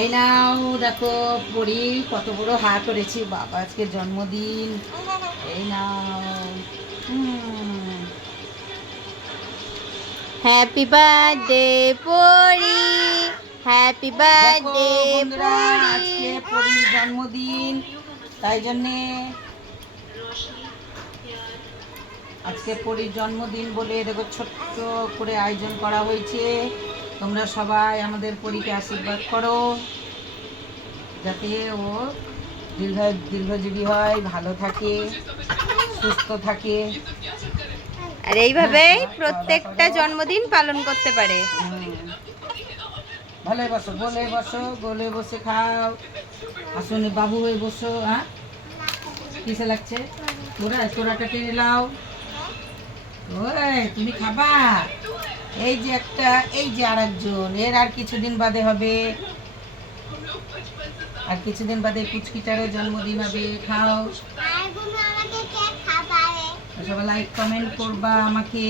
এই নাও দেখো পরি কত বড় হা করেছি, বাবা আজকে জন্মদিন। এই নাও। হ্যাপি বার্থডে পরি, হ্যাপি বার্থডে বন্ধুরা, পরি। আজকে পরির জন্মদিন, তাই জন্যে আজকে পরির জন্মদিন বলে দেখো ছোট্ট করে আয়োজন করা হয়েছে। তোমরা সবাই আমাদের পরীকে আশীর্বাদ করো যাতে ও দীর্ঘজীবী হয়, ভালো থাকে, সুস্থ থাকে, আর এইভাবেই প্রত্যেকটা জন্মদিন পালন করতে পারে। ভালো বসো, গোলে বসো, গোলে বসে খাও। আসলে বাবু হয়ে বসো। হ্যাঁ, কিসে লাগছে? তোরাটা টেনে নাও। ওই তুমি খাবা? এই যে একটা, এই যে আর একজন, এর আর কিছুদিন বাদে হবে, আর কিছুদিন বাদে পুচকিটারও জন্মদিন হবে। খাও সবাই, লাইক কমেন্ট করবা আমাকে,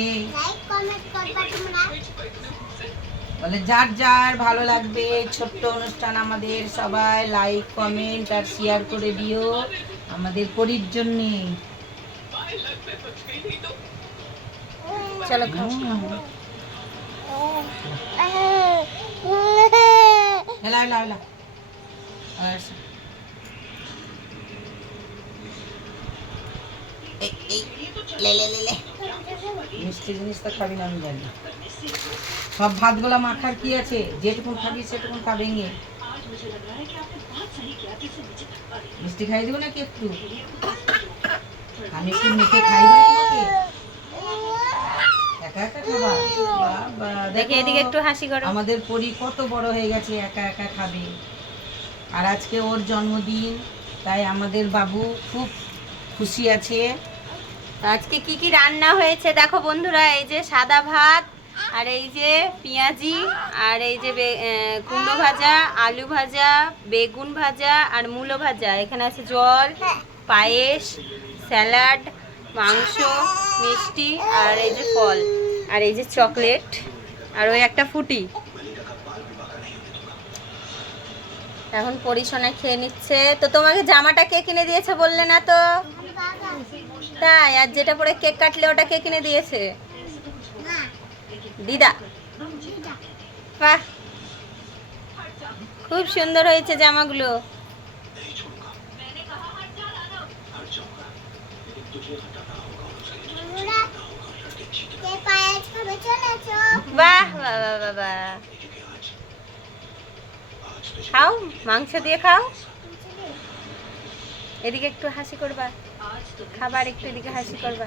বলে যার যার ভালো লাগবে ছোট্ট অনুষ্ঠান আমাদের, সবাই লাইক কমেন্ট আর শেয়ার করে দিও আমাদের পরির জন্যে। চলো খাও। হেলা হেলা হেলা। মিষ্টি জিনিস তো খাবি না আমি জানি। সব ভাতগুলা মাখার কি আছে, যেটুকুন খাবি সেটুকুন খা ভেঙে। মিষ্টি খাই দিব নাকি একটু? আমি একটু মেখে খাই দিব নাকি? একা একা খাবা? বাবা, দেখে দেখো এদিকে একটু হাসি করো। আমাদের পরি কত বড় হয়ে গেছে, একা একা খাবে। আর আজকে ওর জন্মদিন, তাই আমাদের বাবু খুব খুশি আছে। আজকে কি কি রান্না হয়েছে দেখো বন্ধুরা, এই যে সাদা ভাত, আর এই যে পেঁয়াজি, আর এই যে কুমড়ো ভাজা, আলু ভাজা, বেগুন ভাজা আর মূলো ভাজা। এখানে আছে জল, পায়েস, স্যালাড, মাংস, মিষ্টি, আর এই যে ফল, আর এই যে চকলেট, আর ওই একটা ফুটি। এখন পরিশোনা খেয়ে নিচ্ছে। তো তোমাকে জামাটা কে কিনে দিয়েছে বললে না তো? তাই? আর যেটা পরে কেক কাটলে ওটা কে কিনে দিয়েছে? দিদা। বাহ, খুব সুন্দর হয়েছে জামাগুলো। বাহ বাহ বাহ বাহ বাহ। খাও, মাংস দিয়ে খাও। এদিকে একটু হাসি করবা, খাবার একটু এদিকে হাসি করবা।